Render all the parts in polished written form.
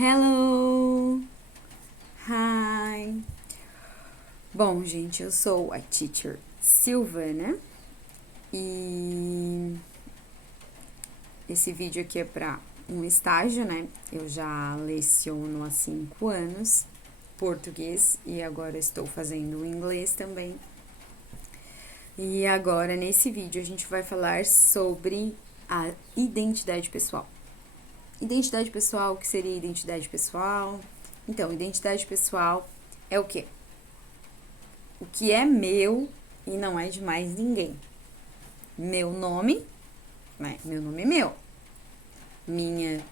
Hello! Hi! Bom, gente, eu sou a teacher Silvana e esse vídeo aqui é para um estágio, né? Eu já leciono há 5 anos português e agora estou fazendo inglês também. E agora, nesse vídeo, a gente vai falar sobre a identidade pessoal. Identidade pessoal, o que seria identidade pessoal? Então, identidade pessoal é o quê? O que é meu e não é de mais ninguém. Meu nome, né? Meu nome é meu.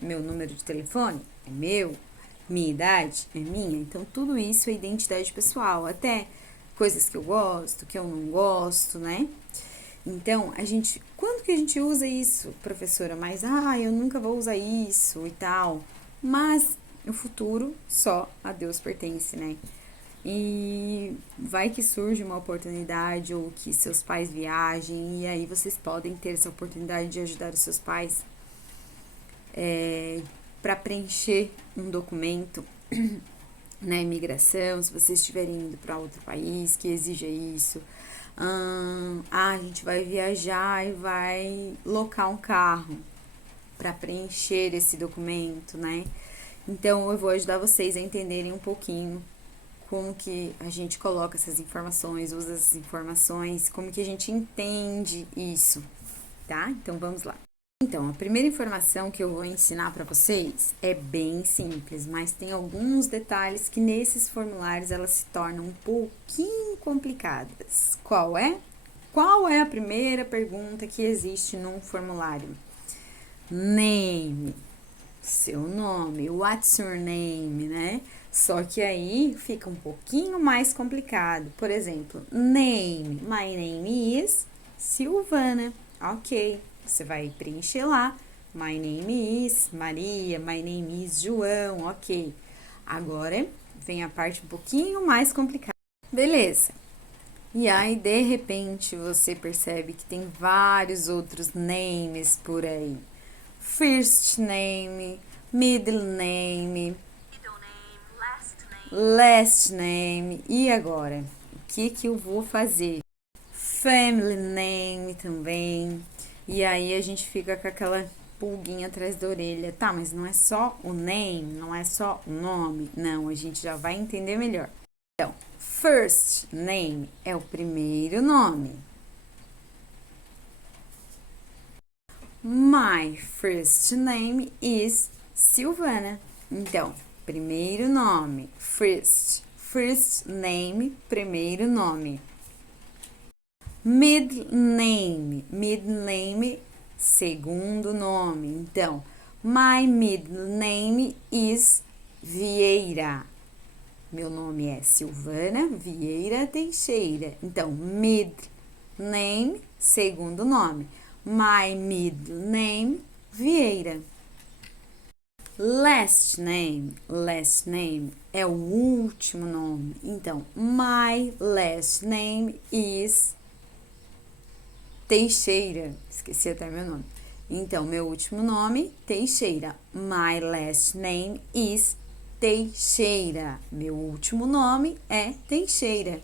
Meu número de telefone é meu. Minha idade é minha. Então, tudo isso é identidade pessoal. Até coisas que eu gosto, que eu não gosto, né? Então, quando que a gente usa isso, professora? Mas, eu nunca vou usar isso e tal. Mas, o futuro só a Deus pertence, né? E vai que surge uma oportunidade ou que seus pais viajem e aí vocês podem ter essa oportunidade de ajudar os seus pais para preencher um documento na imigração, se vocês estiverem indo para outro país que exija isso. A gente vai viajar e vai locar um carro para preencher esse documento, né? Então eu vou ajudar vocês a entenderem um pouquinho como que a gente coloca essas informações, usa essas informações, como que a gente entende isso, tá? Então vamos lá. Então, a primeira informação que eu vou ensinar para vocês é bem simples, mas tem alguns detalhes que nesses formulários elas se tornam um pouquinho complicadas. Qual é? Qual é a primeira pergunta que existe num formulário? Name, seu nome, what's your name, né? Só que aí fica um pouquinho mais complicado. Por exemplo, name, my name is Silvana. Ok, você vai preencher lá. My name is Maria, my name is João, ok. Agora vem a parte um pouquinho mais complicada. Beleza. E aí, de repente, você percebe que tem vários outros names por aí. First name, middle name, last name. E agora? O que eu vou fazer? Family name também. E aí a gente fica com aquela pulguinha atrás da orelha. Tá, mas não é só o name, não é só o nome. Não, a gente já vai entender melhor. Então, first name é o primeiro nome. My first name is Silvana. Então, primeiro nome, first name, primeiro nome. Middle name, segundo nome. Então, my middle name is Vieira. Meu nome é Silvana Vieira Teixeira. Então, middle name, segundo nome. My middle name, Vieira. Last name é o último nome. Então, my last name is Teixeira. Esqueci até meu nome. Então, meu último nome, Teixeira. My last name is Teixeira. Meu último nome é Teixeira.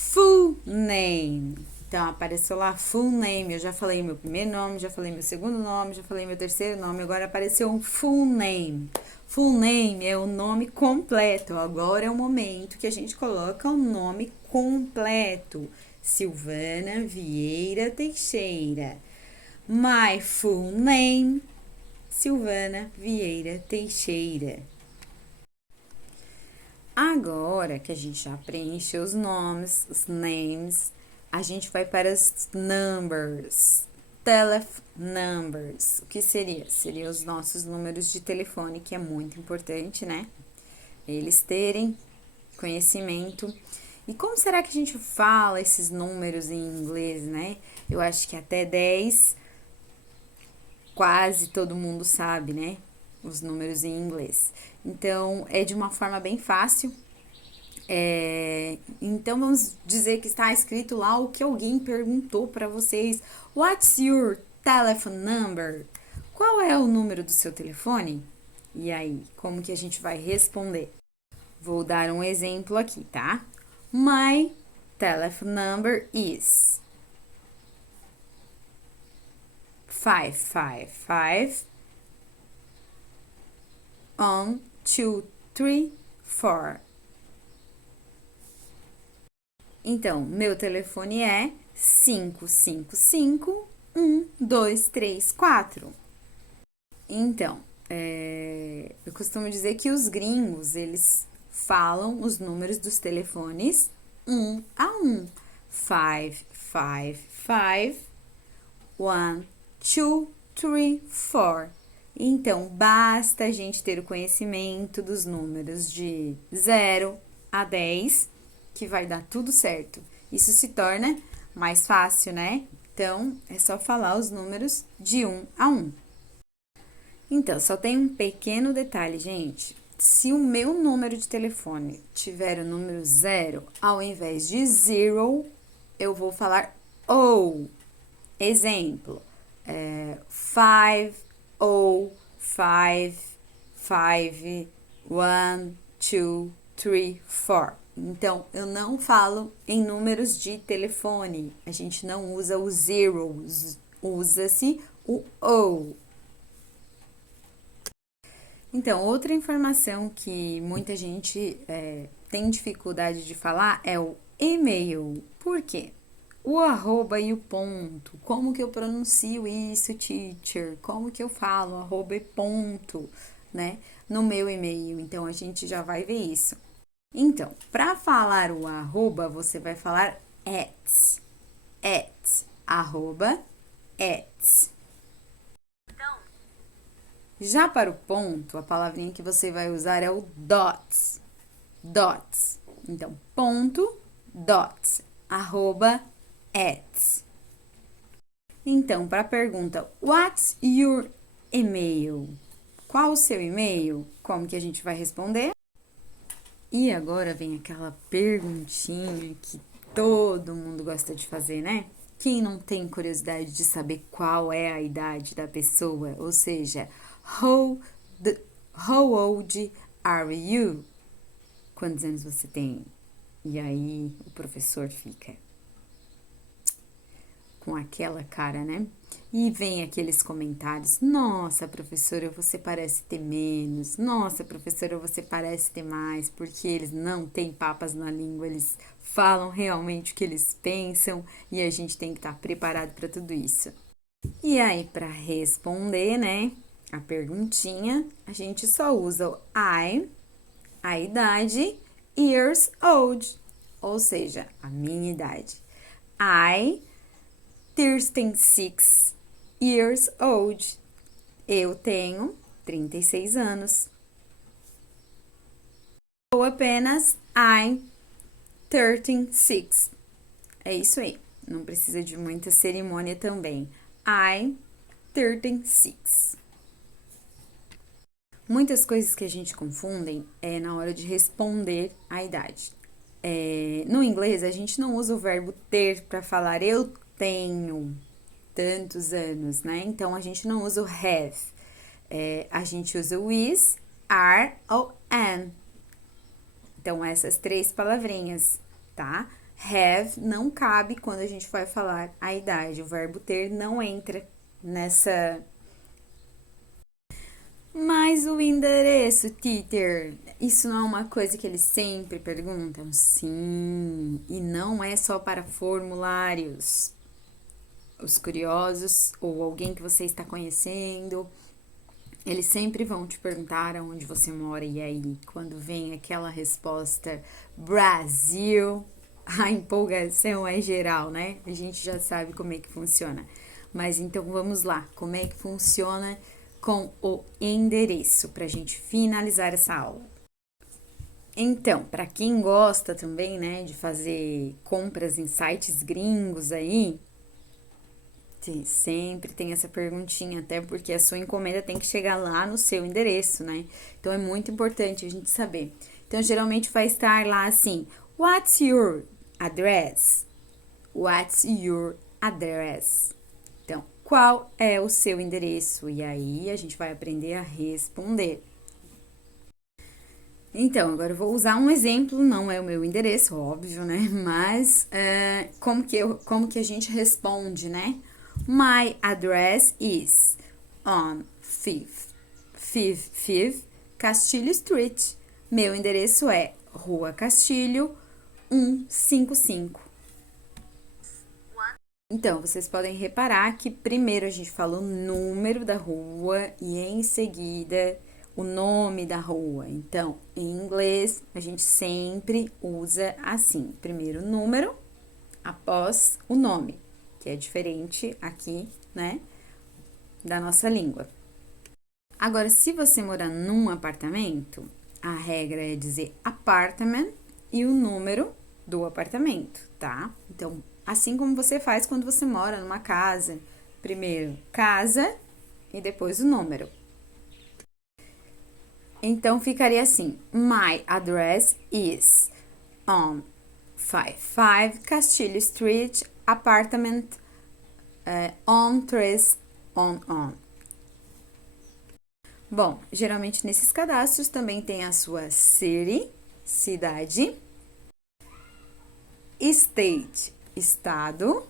Full name. Então, apareceu lá full name. Eu já falei meu primeiro nome, já falei meu segundo nome, já falei meu terceiro nome. Agora apareceu um full name. Full name é o nome completo. Agora é o momento que a gente coloca o nome completo. Silvana Vieira Teixeira. My full name, Silvana Vieira Teixeira. Agora que a gente já preencheu os nomes, os names, a gente vai para os numbers. Telephone numbers. O que seria? Seriam os nossos números de telefone, que é muito importante, né? Eles terem conhecimento. E como será que a gente fala esses números em inglês, né? Eu acho que até 10 quase todo mundo sabe, né? Os números em inglês. Então, é de uma forma bem fácil. Então, vamos dizer que está escrito lá o que alguém perguntou para vocês. What's your telephone number? Qual é o número do seu telefone? E aí, como que a gente vai responder? Vou dar um exemplo aqui, tá? My telephone number is 555 1234. Então, meu telefone é 555 1234. Então, eu costumo dizer que os gringos, eles falam os números dos telefones um a um. 555 1234. Então, basta a gente ter o conhecimento dos números de 0 a 10, que vai dar tudo certo. Isso se torna mais fácil, né? Então, é só falar os números de 1 a 1. Então, só tem um pequeno detalhe, gente. Se o meu número de telefone tiver o número 0, ao invés de zero, eu vou falar O. Exemplo, 505512334. Então, eu não falo em números de telefone. A gente não usa o zero, usa-se o O. Então, outra informação que muita gente tem dificuldade de falar é o e-mail. Por quê? O arroba e o ponto. Como que eu pronuncio isso, teacher? Como que eu falo arroba e ponto, né? No meu e-mail. Então, a gente já vai ver isso. Então, para falar o arroba, você vai falar at, arroba, at. Já para o ponto, a palavrinha que você vai usar é o dots. Dots. Então, ponto, dots, arroba, at. Então, para a pergunta, what's your email? Qual o seu e-mail? Como que a gente vai responder? E agora vem aquela perguntinha que todo mundo gosta de fazer, né? Quem não tem curiosidade de saber qual é a idade da pessoa? Ou seja, how, how old are you? Quantos anos você tem? E aí o professor fica com aquela cara, né? E vem aqueles comentários: nossa, professora, você parece ter menos. Nossa, professora, você parece ter mais. Porque eles não têm papas na língua, eles falam realmente o que eles pensam e a gente tem que estar preparado para tudo isso. E aí, para responder, né, a perguntinha, a gente só usa o I, a idade, years old, ou seja, a minha idade. I 36 years old. Eu tenho 36 anos. Ou apenas I'm 36. É isso aí. Não precisa de muita cerimônia também. I'm 36. Muitas coisas que a gente confundem é na hora de responder a idade. No inglês, a gente não usa o verbo ter para falar eu tenho tantos anos, né? Então, a gente não usa o have. A gente usa o is, are ou am. Então, essas três palavrinhas, tá? Have não cabe quando a gente vai falar a idade. O verbo ter não entra nessa. Mas o endereço, teacher, isso não é uma coisa que eles sempre perguntam? Sim, e não é só para formulários. Os curiosos ou alguém que você está conhecendo, eles sempre vão te perguntar aonde você mora. E aí, quando vem aquela resposta Brasil, a empolgação é geral, né? A gente já sabe como é que funciona. Mas então vamos lá, como é que funciona com o endereço para a gente finalizar essa aula. Então, para quem gosta também, né, de fazer compras em sites gringos aí, sempre tem essa perguntinha, até porque a sua encomenda tem que chegar lá no seu endereço, né? Então é muito importante a gente saber. Então, geralmente vai estar lá assim: What's your address? What's your address? Então, qual é o seu endereço? E aí a gente vai aprender a responder. Então, agora eu vou usar um exemplo, não é o meu endereço, óbvio, né? Mas como que a gente responde, né? My address is on Fifth Castilho Street. Meu endereço é Rua Castilho 155. Então, vocês podem reparar que primeiro a gente fala o número da rua e em seguida o nome da rua. Então, em inglês, a gente sempre usa assim: primeiro o número, após o nome, que é diferente aqui, né, da nossa língua. Agora, se você morar num apartamento, a regra é dizer apartment e o número do apartamento, tá? Então, assim como você faz quando você mora numa casa, primeiro casa e depois o número. Então, ficaria assim: My address is on 55 Castilho Street, apartment on 3 on. Bom, geralmente nesses cadastros também tem a sua city, cidade, state, estado,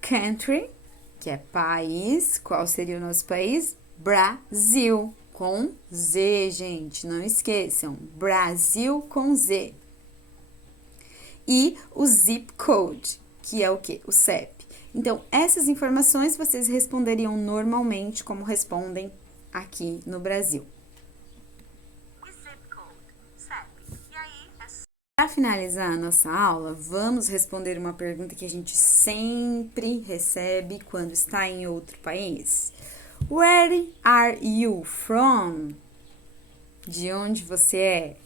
country, que é país. Qual seria o nosso país? Brasil, com Z, gente, não esqueçam. Brasil com Z. E o zip code, que é o quê? O CEP. Então, essas informações vocês responderiam normalmente como respondem aqui no Brasil. Para finalizar a nossa aula, vamos responder uma pergunta que a gente sempre recebe quando está em outro país. Where are you from? De onde você é?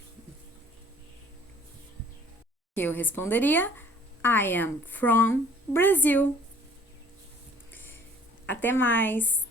Eu responderia: I am from Brazil. Até mais!